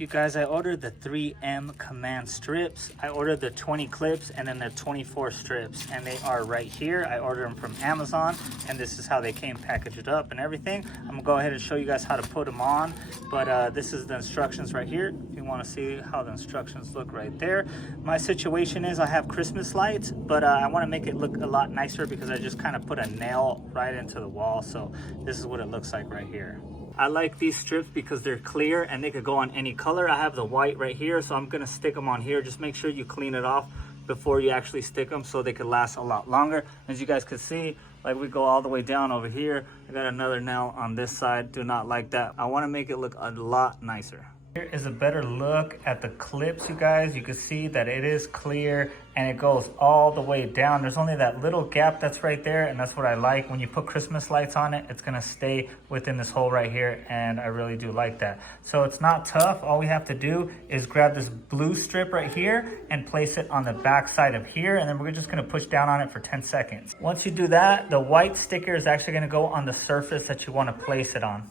You guys, I ordered the 3M command strips. I ordered the 20 clips and then the 24 strips, and they are right here. I ordered them from Amazon, and this is how they came packaged up and everything. I'm gonna go ahead and show you guys how to put them on, but this is the instructions right here. If you want to see how the instructions look right there. My situation is I have Christmas lights, but I want to make it look a lot nicer because I just kind of put a nail right into the wall. So this is what it looks like right here. I like these strips because they're clear and they could go on any color. I have the white right here, so I'm gonna stick them on here. Just make sure you clean it off before you actually stick them so they could last a lot longer. As you guys can see, like we go all the way down over here. I got another nail on this side. Do not like that. I wanna make it look a lot nicer. Here is a better look at the clips, you guys. You can see that it is clear and it goes all the way down. There's only that little gap that's right there, and that's what I like. When you put Christmas lights on it, it's gonna stay within this hole right here, and I really do like that. So it's not tough. All we have to do is grab this blue strip right here and place it on the back side of here, and then we're just gonna push down on it for 10 seconds. Once you do that, the white sticker is actually gonna go on the surface that you wanna place it on.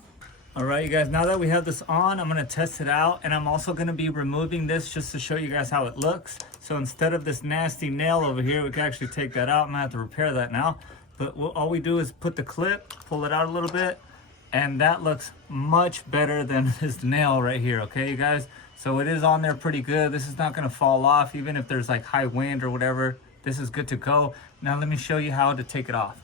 All right, you guys, now that we have this on, I'm gonna test it out, and I'm also gonna be removing this just to show you guys how it looks. So instead of this nasty nail over here, we can actually take that out. I'm gonna have to repair that now. But all we do is put the clip, pull it out a little bit, and that looks much better than this nail right here, okay, you guys? So it is on there pretty good. This is not gonna fall off, even if there's like high wind or whatever. This is good to go. Now let me show you how to take it off.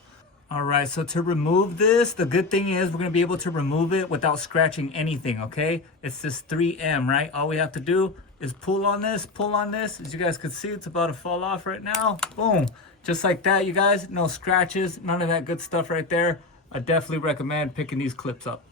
All right, so to remove this, the good thing is we're gonna be able to remove it without scratching anything, okay? It's this 3M, right? All we have to do is pull on this. As you guys can see, it's about to fall off right now. Boom, just like that, you guys. No scratches, none of that good stuff right there. I definitely recommend picking these clips up.